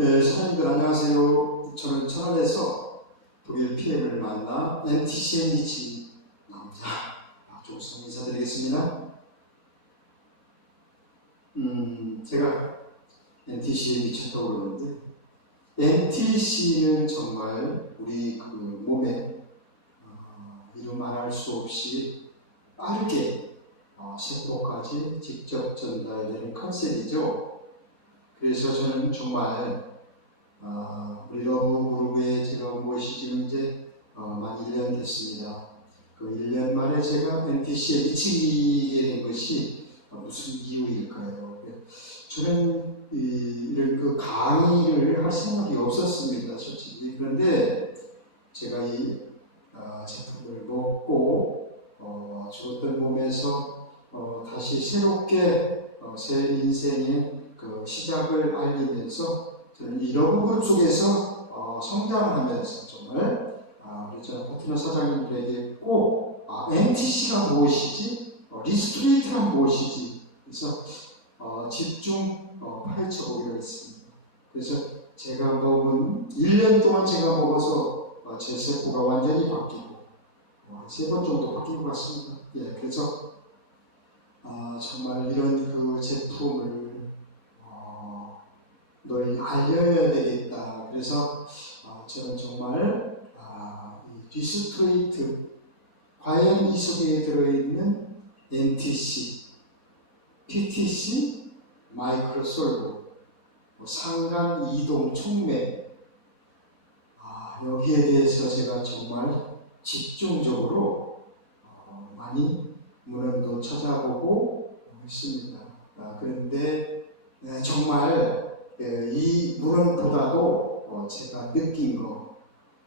네, 사장님들 안녕하세요. 저는 천안에서 독일 PM을 만나 NTC에 미친 남자 박종성 인사드리겠습니다. 제가 NTC에 미쳤다고 그러는데 NTC는 정말 우리 그 몸에 이루 말할 수 없이 빠르게 세포까지 직접 전달되는 컨셉이죠. 그래서 저는 정말 우리 러브 그룹에 제가 무엇이 지금 이제 만 1년 됐습니다. 그 1년 만에 제가 NTC에 미치게 된 것이 무슨 이유일까요? 저는 이런 그 강의를 할 생각이 없었습니다, 솔직히. 그런데 제가 이 제품을 먹고 죽었던 몸에서 다시 새롭게 새 인생의 그 시작을 알리면서 저는 이 러브그룹 속에서 성장하면서 정말 우리 저 파트너 사장님들에게 꼭 NTC가 무엇이지, 리스트레이트가 무엇이지, 그래서 집중 파헤쳐보기로 했습니다. 그래서 제가 먹은 1년 동안 제가 먹어서 제 세포가 완전히 바뀌고 3번 정도 바뀐 것 같습니다. 예, 그래서 정말 이런 그 제품을 널리 알려야 되겠다. 그래서 저는 정말 이 디스트레이트, 과연 이 속에 들어있는 NTC, PTC, 마이크로솔브, 상간 이동 촉매, 여기에 대해서 제가 정말 집중적으로 많이 문헌도 찾아보고 했습니다. 그런데 정말 이 문헌보다도 제가 느낀 거,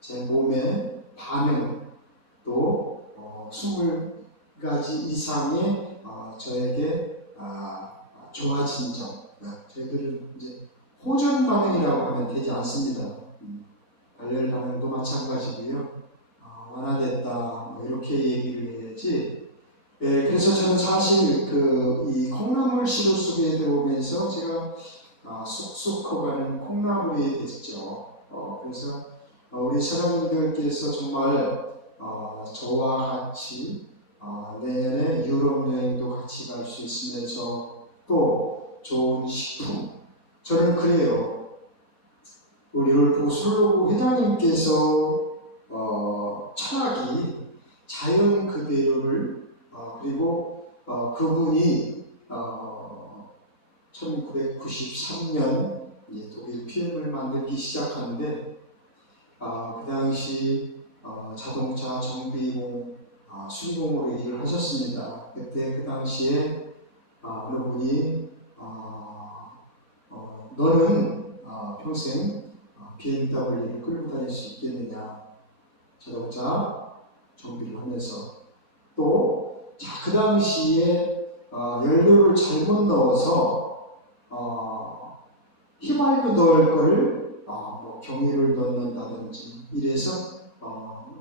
제 몸의 반응, 또 20가지 이상의 저에게 좋아진 점, 저희들은 이제 호전 반응이라고 하면 되지 않습니다. 발열 반응도 마찬가지고요. 완화됐다 이렇게 얘기를 해야지. 그래서 저는 사실 이 콩나물 시루 속에 들어오면서 제가 쑥쑥 커가는 콩나물이 됐죠. 그래서 우리 사장님들께서 정말 저와 같이 내년에 유럽 여행도 같이 갈 수 있으면서 또 좋은 식품, 저는 그래요. 우리 보슬로그 회장님께서 철학이 자연 그대로를 그리고 그분이 1993년 독일 PM을 만들기 시작하는데 그 당시 자동차 정비공 수리공으로 일을 하셨습니다. 그때 그 당시에 어느 분이 너는 평생 BMW를 끌고 다닐 수 있겠느냐, 자동차 정비를 하면서. 또 그 당시에 연료를 잘못 넣어서 휘발유 넣을 거를 뭐 경유를 넣는다든지 이래서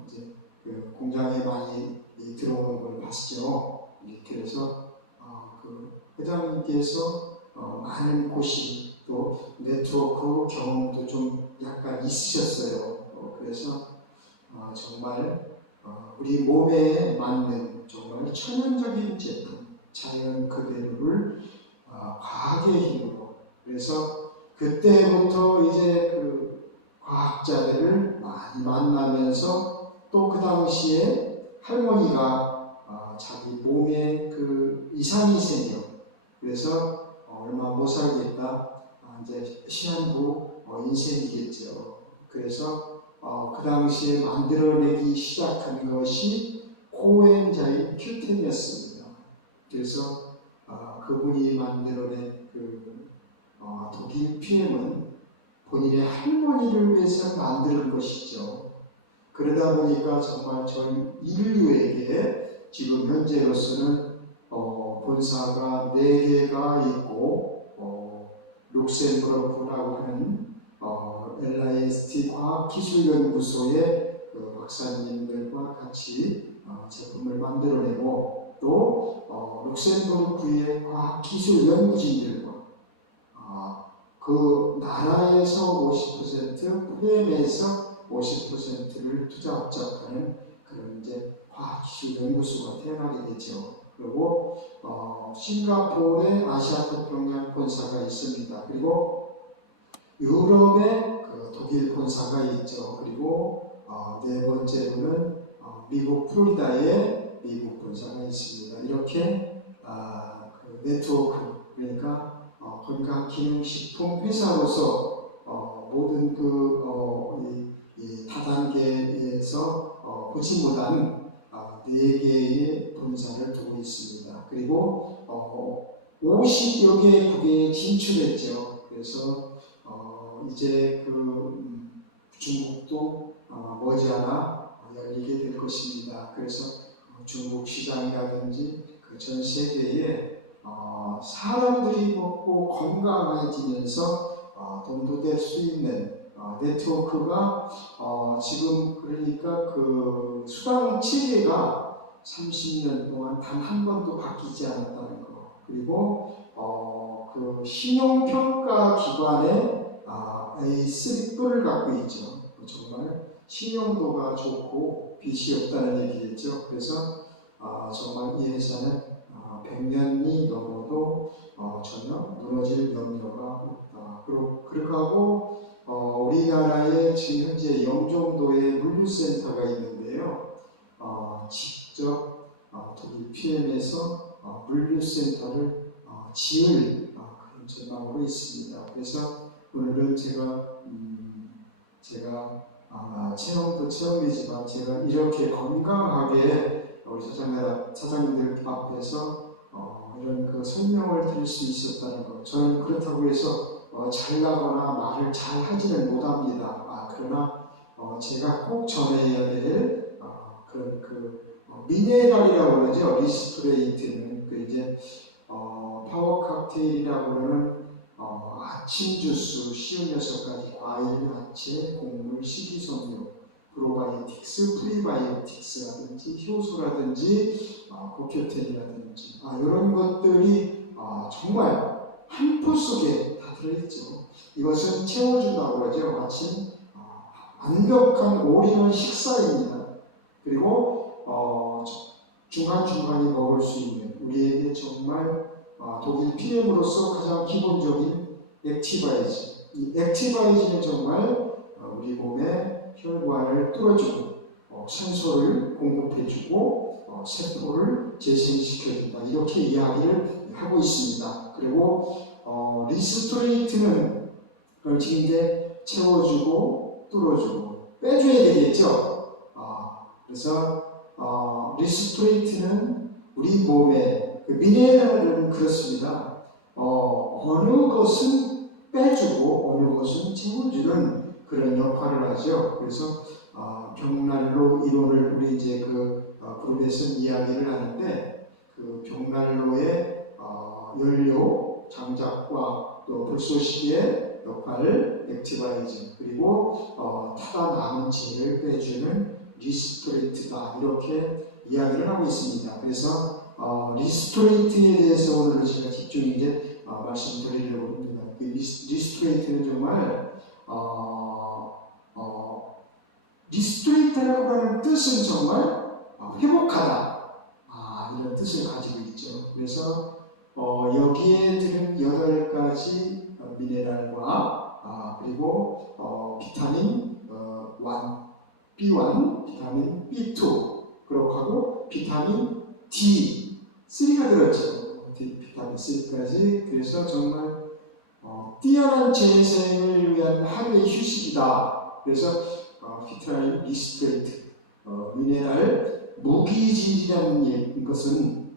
이제 그 공장에 많이 들어오는 걸 봤죠. 그래서 그 회장님께서 많은 고심, 또 네트워크 경험도 좀 약간 있으셨어요. 그래서 정말 우리 몸에 맞는 정말 천연적인 제품, 자연 그대로를 과학의 힘으로. 그래서 그때부터 이제 그 과학자들을 많이 만나면서 또 그 당시에 할머니가 자기 몸에 그 이상이 생겨. 그래서 얼마 못 살겠다. 이제 시한부 인생이겠죠. 그래서 그 당시에 만들어내기 시작한 것이 코엔자임 Q10이었습니다. 그래서 그분이 만들어낸 그 독일 PM은 본인의 할머니를 위해서 만드는 것이죠. 그러다 보니까 정말 전 인류에게 지금 현재로서는 본사가 4개가 있고 룩셈부르크라고 하는 LIST 과학기술연구소의 그 박사님들과 같이 제품을 만들어내고, 또 룩셈부르크의 과학기술연구진들과 그 나라에서 50%, 포엠에서 50%를 투자 합작하는 그런 이제 과학기술 연구소가 태어나게 되죠. 그리고 싱가포르에 아시아 태평양 본사가 있습니다. 그리고 유럽에 그 독일 본사가 있죠. 그리고 네 번째로는 미국 플로리다에 미국 본사가 있습니다. 이렇게 그 네트워크, 그러니까 건강기능식품 회사로서 모든 이 다단계에서 보지 못한 4개의 본사를 두고 있습니다. 그리고 50여 개 국에 진출했죠. 그래서 이제 중국도 머지않아 열리게 될 것입니다. 그래서 중국 시장이라든지 그 전 세계에 사람들이 먹고 건강해지면서 돈도 될 수 있는 네트워크가 지금 그러니까 그 수당 체계가 30년 동안 단 한 번도 바뀌지 않았다는 거. 그리고 그 신용평가 기관에 A3뿔을 갖고 있죠. 정말 신용도가 좋고 빚이 없다는 얘기겠죠. 그래서 정말 이 회사는 100년이 넘어도 전혀 무너질 염려가 없다. 그러고 우리나라에 지금 현재 영종도에 물류센터가 있는데요. 직접 독일 PM에서 물류센터를 지을 그런 전망으로 있습니다. 그래서 오늘은 제가 체험도 체험이지만 제가 이렇게 건강하게 우리 사장님들 앞에서 이런 그 설명을 드릴 수 있었다는 것. 저는 그렇다고 해서 잘나거나 말을 잘 하지는 못합니다. 그러나 제가 꼭 전해야 될 그런 미네랄이라고 그러죠. 리스토레이트는 이제 파워 칵테일이라고 하는 아침 주스, 쉬운 6가지 과일, 야채, 곡물, 식이섬유, 프로바이오틱스, 프리바이오틱스라든지 효소라든지 고큐텐이라든지 이런 것들이 정말 한 포 속에 다 들어있죠. 이것은 채워준다고 그러죠. 마침 완벽한 올인원 식사입니다. 그리고 중간중간에 먹을 수 있는 우리에게 정말 독일 PM으로서 가장 기본적인 액티바이즈. 이 액티바이즈는 정말 우리 몸의 혈관을 뚫어주고 산소를 공급해주고 세포를 재생시켜준다. 이렇게 이야기를 하고 있습니다. 그리고 리스토레이트는 그걸 지금 이제 채워주고 뚫어주고 빼줘야 되겠죠. 그래서 리스토레이트는 우리 몸에 미네랄은 그렇습니다. 어느 것은 빼주고 어느 것은 채워주는 그런 역할을 하죠. 그래서 벽난로 이론을 우리 이제 그룹에서 이야기를 하는데 그 벽난로의 연료 장작과 또 불쏘시개의 역할을 액티바이징 그리고 타다 남은 재를 빼주는 리스토레이트다 이렇게 이야기를 하고 있습니다. 그래서 리스토레이트에 대해서 오늘 제가 집중 이제 말씀드리려고 합니다. 그 리스토레이트는 정말 리스토레이트라고 하는 뜻은 정말 회복하다 이런 뜻을 가지고 있죠. 그래서 여기에 들은 8가지 미네랄과 그리고 비타민 1, B1, 비타민 B2 그렇고 하고 비타민 D3가 들었죠. 비타민 C까지. 그래서 정말 뛰어난 재생을 위한 하루의 휴식이다. 그래서 비타민 리스트레이트 미네랄 무기질이라는 것은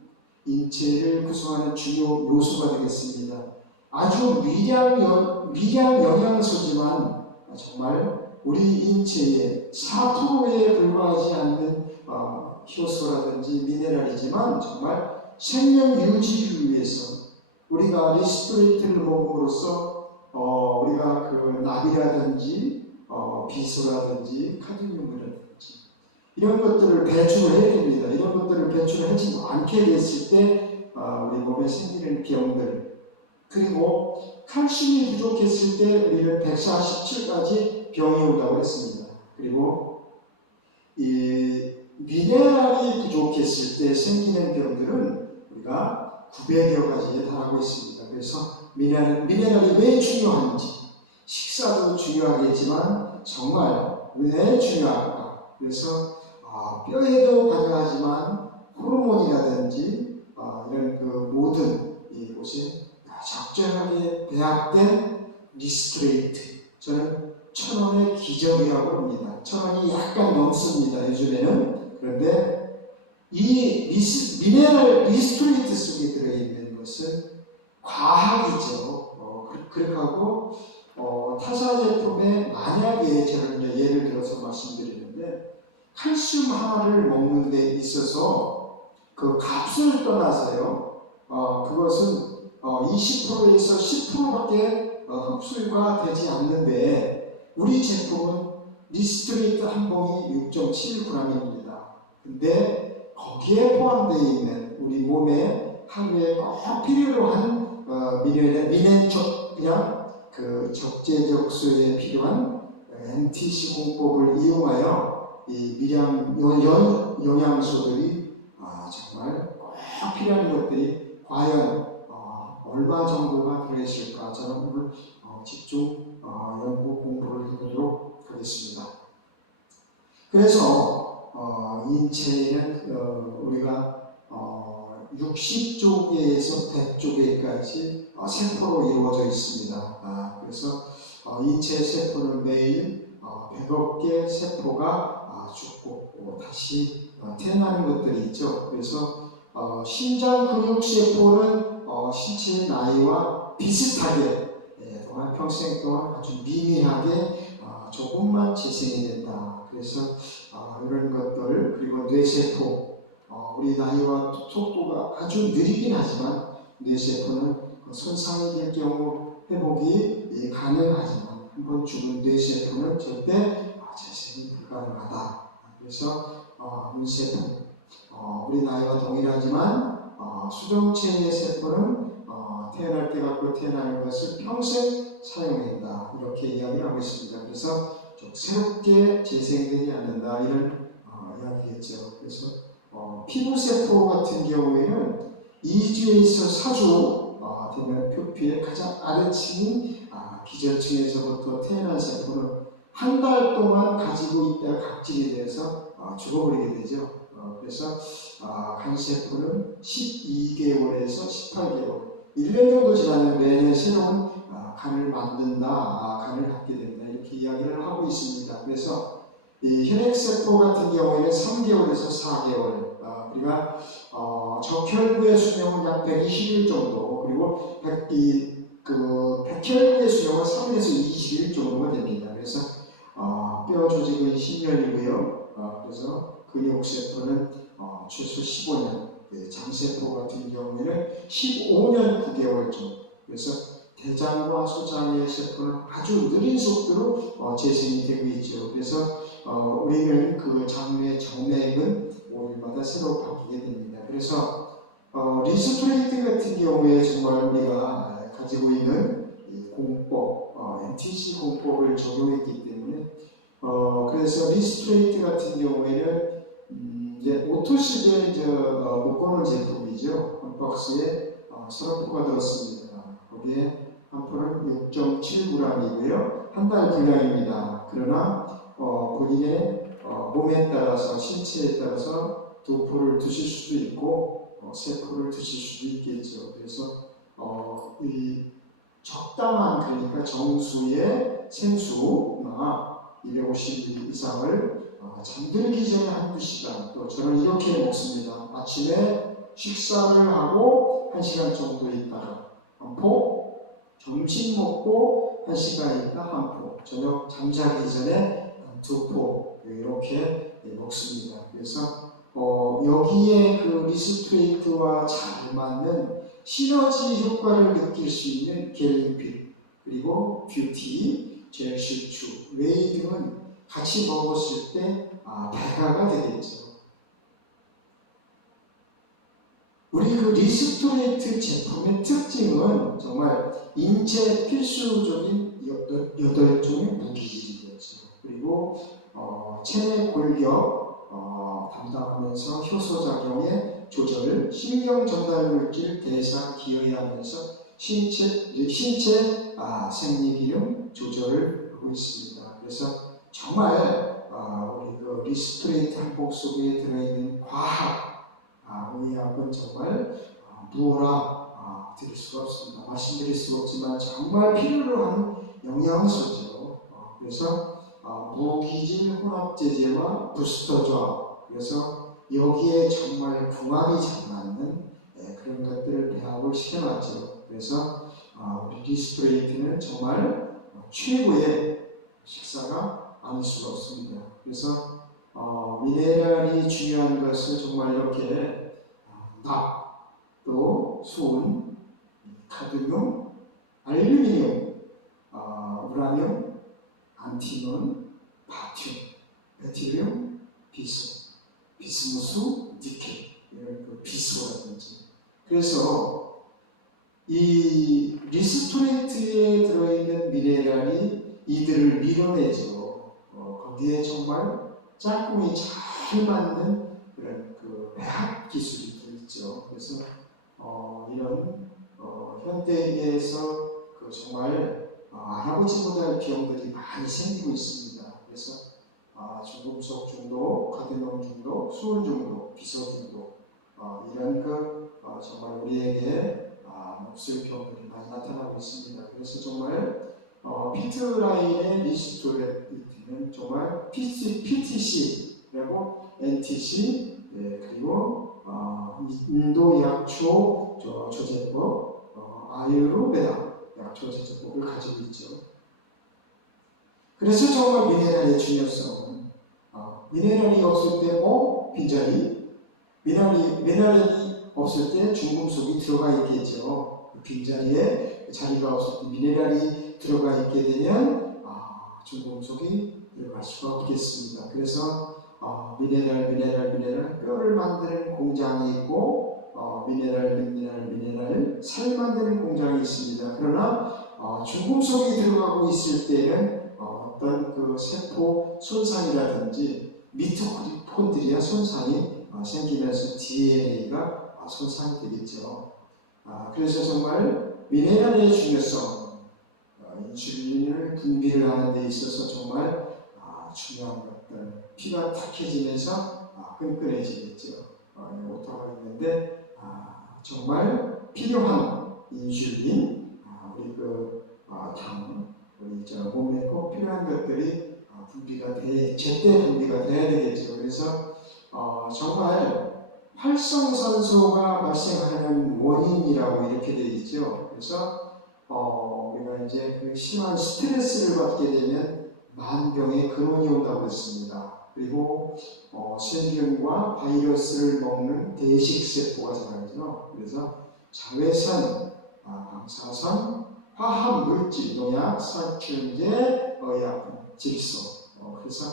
인체를 구성하는 주요 요소가 되겠습니다. 아주 미량 영양소지만 정말 우리 인체의 4%에 불과하지 않는 효소라든지 미네랄이지만 정말 생명 유지를 위해서 우리가 리스토레이트를 먹음으로써 우리가 그 나비라든지 비소라든지 카드뮴이라든지 이런 것들을 배출을 해야 됩니다. 이런 것들을 배출하지 않게 됐을 때 우리 몸에 생기는 병들 그리고 칼슘이 부족했을 때 우리는 147까지 병이 온다고 했습니다. 그리고 이 미네랄이 부족했을 때 생기는 병들은 우리가 900여 가지에 달하고 있습니다. 그래서 미네랄이 왜 중요한지, 식사도 중요하겠지만 정말 왜 중요할까? 그래서 뼈에도 가능하지만 호르몬이라든지 이런 그 모든 이곳에 적절하게 배합된 리스트레이트, 저는 1,000원의 기적이라고 합니다. 1,000원이 약간 넘습니다. 요즘에는. 그런데 이 미네랄 리스트레이트 속에 들어있는 것은 과학이죠. 그렇게 하고 타사 제품에 만약에 저는 예를 들어서 말씀드리는데 칼슘 하나를 먹는 데 있어서 그 값을 떠나서요. 그것은 20%에서 10%밖에 흡수가 되지 않는데 우리 제품은 리스트레이트 한 봉이 6.7g입니다. 근데 거기에 포함되어 있는 우리 몸에 하루에 꼭 필요로 한 그냥 그 적재적소에 필요한 MTC 공법을 이용하여 이 미량 영양소들이 정말 꼭 필요한 것들이 과연 얼마 정도가 들어있을까? 저는 오늘 집중 연구 공부를 해보도록 하겠습니다. 그래서 인체에는 우리가 60조개에서 100조개까지 세포로 이루어져 있습니다. 그래서 인체 세포는 매일 100억 개 세포가 죽고 다시 태어나는 것들이 있죠. 그래서 심장 근육 세포는 신체의 나이와 비슷하게 동안 평생 동안 아주 미미하게 조금만 재생이 된다. 그래서 이런 것들, 그리고 뇌세포, 우리 나이와 속도가 아주 느리긴 하지만 뇌세포는 손상이 될 경우 회복이 가능하지만 한번 죽은 뇌세포는 절대 재생이 불가능하다. 그래서 눈세포, 우리 나이와 동일하지만 수정체의 세포는 태어날 때 갖고 태어나는 것을 평생 사용한다. 이렇게 이야기하고 있습니다. 그래서 좀 새롭게 재생되지 않는다. 이런 이야기겠죠. 그래서 피부세포 같은 경우에는 2주에서 4주 되면 표피의 가장 아래층인 기저층에서부터 태어난 세포는 한 달 동안 가지고 있다가 각질이 돼서 죽어버리게 되죠. 그래서 간세포는 12개월에서 18개월, 1년 정도 지나면 매년 새로운 간을 만든다, 간을 갖게 된다, 이렇게 이야기를 하고 있습니다. 그래서 이 혈액세포 같은 경우에는 3개월에서 4개월, 우리가 적혈구의 수명은 약 120일 정도, 그리고 백혈구의 수명은 3일에서 20일 정도가 됩니다. 그래서 뼈 조직은 10년이고요. 그래서 근육세포는 최소 15년, 장세포 같은 경우에는 15년 9개월 정도. 그래서 대장과 소장의 세포는 아주 느린 속도로 재생이 되고 있죠. 그래서 우리는 그 장의 정맥은 5일마다 새로 바뀌게 됩니다. 그래서 리스토레이트 같은 경우에 정말 우리가 가지고 있는 이 공법, MTC 공법을 적용했기 때문에 그래서 리스토레이트 같은 경우에는 이제 오토시드에 묶어놓은 제품이죠. 한 박스에 30포가 들었습니다. 거기에 한 포는 6.7g이고요. 한 달 분량입니다. 그러나 본인의 몸에 따라서, 신체에 따라서 2포를 드실 수도 있고 3포를 드실 수도 있겠죠. 그래서 이 적당한, 그러니까 정수의 생수나 250ml 이상을 잠들기 전에 한두 시간, 또 저는 이렇게 먹습니다. 아침에 식사를 하고 1시간 정도 있다가 한 포, 점심 먹고 1시간 있다 한 포, 저녁 잠자기 전에 2포, 이렇게 먹습니다. 그래서 여기에 그 리스트레이트와 잘 맞는 시너지 효과를 느낄 수 있는 겔링핏, 그리고 뷰티, 젤식추, 웨이 등은 같이 먹었을 때 배가가 되겠죠. 우리 그 리스토레이트 제품의 특징은 정말 인체 필수적인 8종의 무기질이었죠. 그리고 체내 골격 담당하면서 효소작용의 조절, 신경 전달 물질 대사 기여하면서 신체 생리기능 조절을 하고 있습니다. 그래서 정말 우리 그 리스토레이트 한복 속에 들어있는 과학 의학은 정말 무어라 드릴 수가 없습니다. 말씀드릴 수가 없지만 정말 필요로 하는 영양소죠. 그래서 무기질 혼합제제와 부스터 조합, 그래서 여기에 정말 궁합이 잘 맞는 그런 것들을 배합을 시켜놨죠. 그래서 우리 리스토레이트는 정말 최고의 식사가 아닐 수가 없습니다. 그래서 미네랄이 중요한 것은 정말 이렇게 납, 또 수은, 카드뮴, 알루미늄, 우라늄, 안티몬, 바튬, 베틸륨, 비소, 비스무스, 니켈, 이런 그 비소라든지. 그래서 이 리스토레이트에 들어있는 미네랄이 이들을 밀어내죠. 거기에 정말 짝꿍이 잘 맞는 그런 그 배합 기술이 있죠. 그래서 이런 현대에서 그 정말 알아보지 못할 병들이 많이 생기고 있습니다. 그래서 중금속 중독, 카드뮴 중독, 수은 중독, 비소 중독 이런 그 정말 우리에게 몹쓸 병들이 많이 나타나고 있습니다. 그래서 정말 피트라인의 리스토레이트는 정말 PTC라고 NTC 그리고 인도 약초 조제법 아유르베다 약초 조제법을 가지고 있죠. 그래서 정말 미네랄의 중요성은 미네랄이 없을 때 빈자리, 미네랄이 없을 때 중금속이 들어가 있겠죠. 그 빈자리에 자리가 없을 때 미네랄이 들어가 있게 되면 중금속이 들어갈 수가 없겠습니다. 그래서 미네랄 뼈를 만드는 공장이 있고 미네랄 살을 만드는 공장이 있습니다. 그러나 중금속이 들어가고 있을 때는 어떤 그 세포 손상이라든지 미토콘드리아 손상이 생기면서 DNA가 손상이 되겠죠. 그래서 정말 미네랄의 중요성, 인슐린을 분비를 하는 데 있어서 정말 중요한 것들, 피가 탁해지면서 끈끈해지겠죠. 오타가 있는데 정말 필요한 인슐린, 우리 그 당, 우리 몸에 꼭 필요한 것들이 제때 분비가 돼야 되겠죠. 그래서 정말 활성산소가 발생하는 원인이라고 이렇게 되어 있죠. 그래서 우리가 이제 그 심한 스트레스를 받게 되면 만병의 근원이 온다고 했습니다. 그리고 세균과 바이러스를 먹는 대식세포가 자라죠. 그래서 자외선, 방사선, 화합물질, 농약, 살균제, 의약품, 질소. 그래서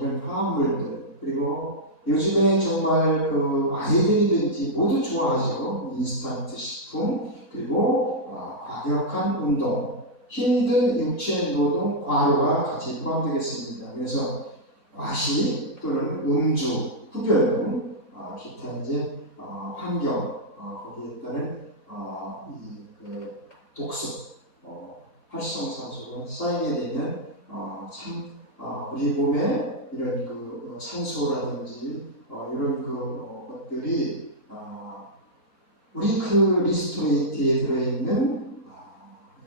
이런 화합물들, 그리고 요즘에 정말 그 아이들이든지 모두 좋아하죠. 인스턴트 식품, 그리고 과격한 운동, 힘든 육체 노동, 과로가 같이 포함되겠습니다. 그래서 과식 또는 음주, 흡연, 기타 이제 환경, 거기에 따른 그 독소, 활성산소가 쌓이게 되면 참 우리 몸에 이런 그 산소라든지 이런 그 것들이 우리 그 리스토레이트에 들어있는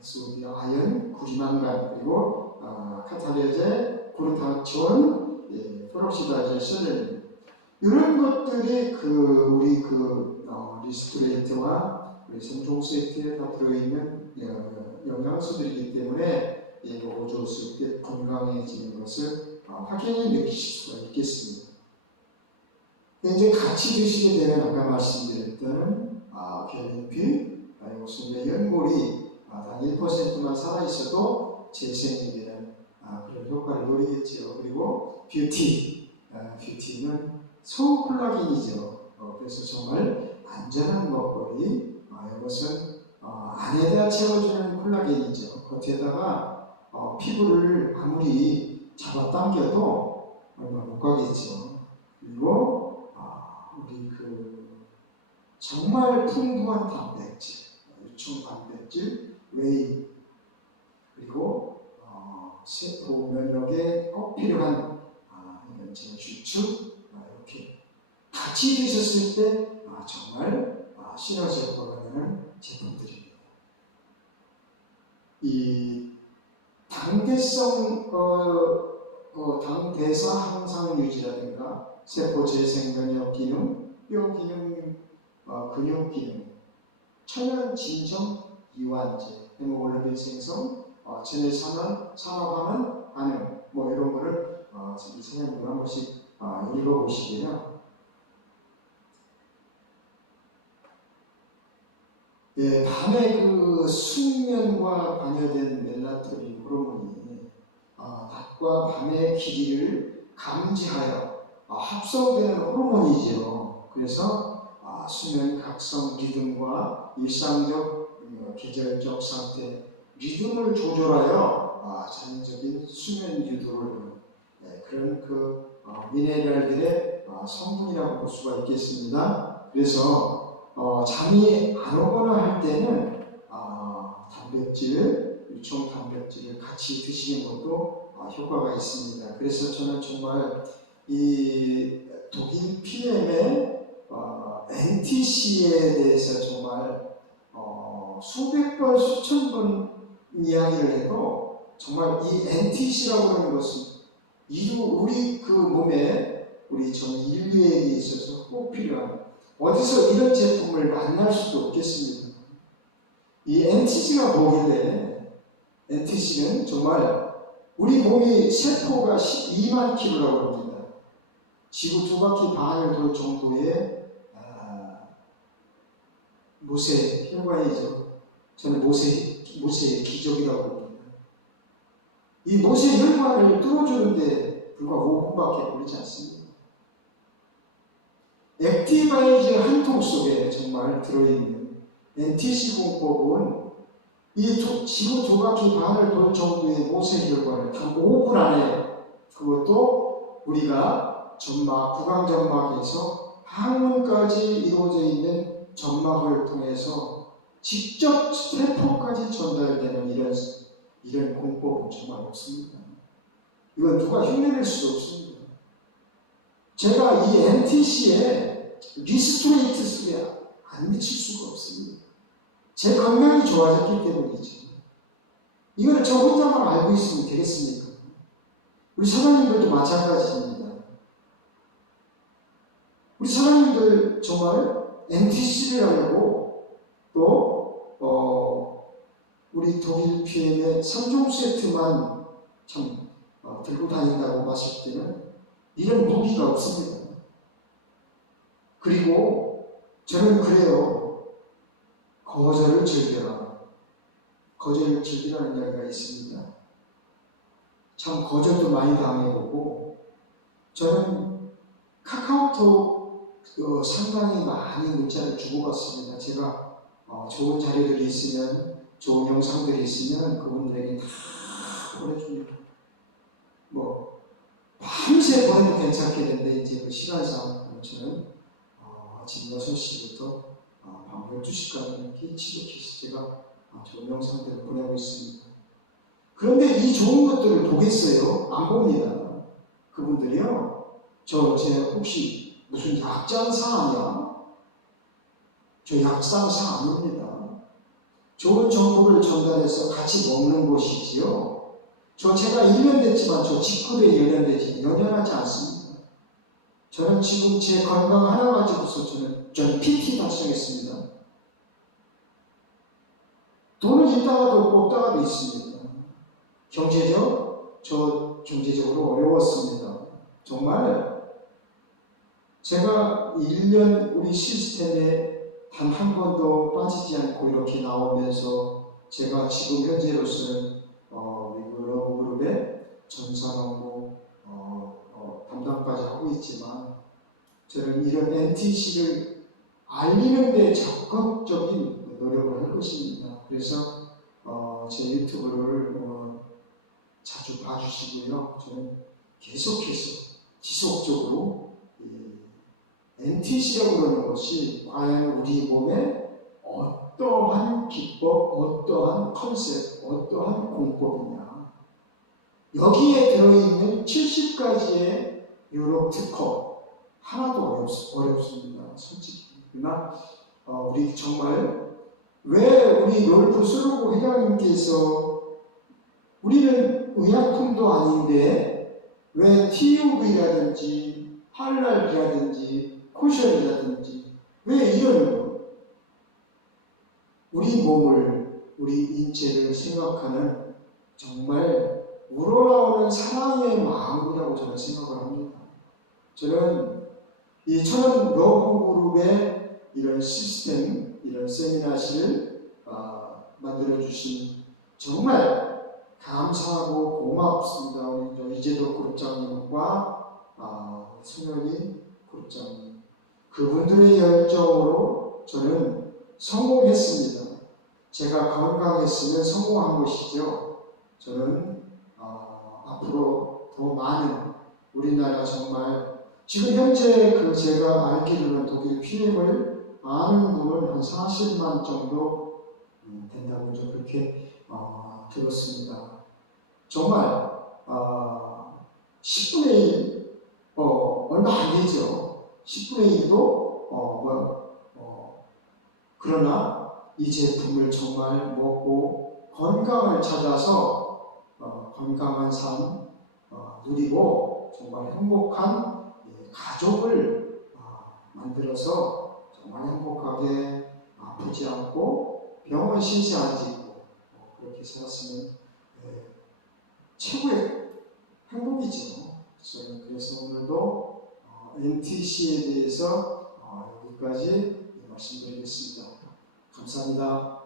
소디, 아연, 구리망간, 그리고 카탈레제, 그루타치온, 페록시다제, 셀레늄 이런 것들이 우리 리스토레이트와 우리 생종 세트에 다 들어있는 영양소들이기 때문에 이거 줬을 때 건강해지는 것을 확연히 느끼실 수가 있겠습니다. 이제 같이 드시게 되면 아까 말씀드렸던 변이피, 무슨 연골이 단 1%만 살아있어도 재생이 되는 그런 효과를 노리겠죠. 그리고 뷰티는 소콜라겐이죠. 그래서 정말 안전 먹거리, 이것은 안에 대한 채워주는 콜라겐이죠. 겉에다가 피부를 아무리 잡아당겨도 얼마 못 가겠죠. 그리고 우리 정말 풍부한 단백질, 유충 단백질, 웨이, 그리고 세포 면역에 꼭 필요한 이런 주축, 이렇게 같이 있었을 때 정말 시너지 효과가 나는 제품들입니다. 이 당대성 당대사 항상 유지라든가 세포 재생 면역 기능, 뼈 기능, 근육 기능, 천연 진정 이완제, 헤모글로빈 생성, 체내 산화하는 반응, 이런 거를 지금 선생님들 한 번씩 읽어보시게요. 예, 밤에 숙면과 관여된 멜라토닌 호르몬이 낮과 밤의 길이를 감지하여 합성되는 호르몬이죠. 그래서 수면 각성 리듬과 일상적 계절적 상태 리듬을 조절하여 자연적인 수면 유도를 그런 미네랄들의 성분이라고 볼 수가 있겠습니다. 그래서 잠이 안 오거나 할 때는 단백질, 유청 단백질을 같이 드시는 것도 효과가 있습니다. 그래서 저는 정말 이 독일 PM의 NTC에 대해서 정말 수백 번, 수천 번 이야기를 해도 정말 이 NTC라고 하는 것은 우리 몸에 우리 전 인류에 있어서 꼭 필요한 어디서 이런 제품을 만날 수도 없겠습니다. 이 NTC가 뭐길래 NTC는 정말 우리 몸이 세포가 12만 킬로라고 합니다. 지구 2바퀴 반을 돌 정도의 모세 혈관이죠. 저는 모세의 기적이라고 합니다. 이 모세 혈관을 뚫어주는데 불과 5분밖에 걸리지 않습니다. 액티바이즈 한 통 속에 정말 들어있는 NTC 공법은 이 지구 2바퀴 반을 돌 정도의 모세 혈관을 단 5분 안에, 그것도 우리가 구강점막에서 항문까지 이루어져 있는 점막을 통해서 직접 세포까지 전달되는 이런 공법은 정말 없습니다. 이건 누가 흉내낼 수도 없습니다. 제가 이 NTC에 리스토레이트 수에 안 미칠 수가 없습니다. 제 건강이 좋아졌기 때문이죠. 이거는 저 혼자만 알고 있으면 되겠습니까? 우리 사장님들도 마찬가지입니다. 우리 사장님들 정말 NTC를 하려고 또 우리 독일 PM의 3종 세트만 참 들고 다닌다고 봤을 때는 이런 무기가 없습니다. 그리고 저는 그래요. 거절을 즐겨라. 거절을 즐기라는 이야기가 있습니다. 참 거절도 많이 당해보고, 저는 카카오톡 상당히 많이 문자를 주고받습니다. 제가 좋은 자료들이 있으면, 좋은 영상들이 있으면 그분들에게 다 보내줍니다. 밤새 보내도 괜찮겠는데 이제 그 시간상 저는 아침 6시부터 밤 12시까지 지독해서 제가 좋은 영상들을 보내고 있습니다. 그런데 이 좋은 것들을 보겠어요? 안 봅니다. 그분들이요. 제가 혹시 무슨 약장사 아니야? 저 약상사 아닙니다. 좋은 정보를 전달해서 같이 먹는 곳이지요. 제가 1년 됐지만 저 직급에 연연하지 않습니다. 저는 지금 제 건강 하나 가지고서 저는 PT 달성했습니다. 돈은 있다가도 없고 없다가도 있습니다. 경제적으로 어려웠습니다. 정말 제가 1년 우리 시스템에 단 한 번도 빠지지 않고 이렇게 나오면서 제가 지금 현재로서는 러브그룹의 전산업무 담당까지 하고 있지만 저는 이런 NTC를 알리는 데 적극적인 노력을 할 것입니다. 그래서 제 유튜브를 자주 봐주시고요. 저는 계속해서 지속적으로 NTC라고 그러는 것이 과연 우리 몸에 어떠한 기법, 어떠한 컨셉, 어떠한 공법이냐. 여기에 들어있는 70가지의 유럽 특허 하나도 어렵습니다. 솔직히. 그러나 우리 정말 왜 우리 롤프 슬로고 회장님께서 우리는 의약품도 아닌데 왜 TUV라든지 할랄이라든지 코션이라든지 왜 이런 우리 몸을 우리 인체를 생각하는 정말 우러나오는 사랑의 마음이라고 저는 생각을 합니다. 저는 이 천연 러브 그룹의 이런 시스템, 이런 세미나실을 만들어주신 정말 감사하고 고맙습니다. 우리 이재도 그룹장님과 송현희 그룹장님. 그분들의 열정으로 저는 성공했습니다. 제가 건강했으면 성공한 것이죠. 저는 앞으로 더 많은 우리나라 정말 지금 현재 제가 알기로는 독일 피임을 아는 분은 한 40만 정도 된다고 좀 그렇게 들었습니다. 정말 10분의 1 얼마 안 되죠. 10분의 1도 그러나 이 제품을 정말 먹고 건강을 찾아서 건강한 삶 누리고 정말 행복한 가족을 만들어서 정말 행복하게 아프지 않고 병원 신세 안 지고 그렇게 살았으면 최고의 행복이죠. 그래서 오늘도 NTC에 대해서 여기까지 말씀드리겠습니다. 감사합니다.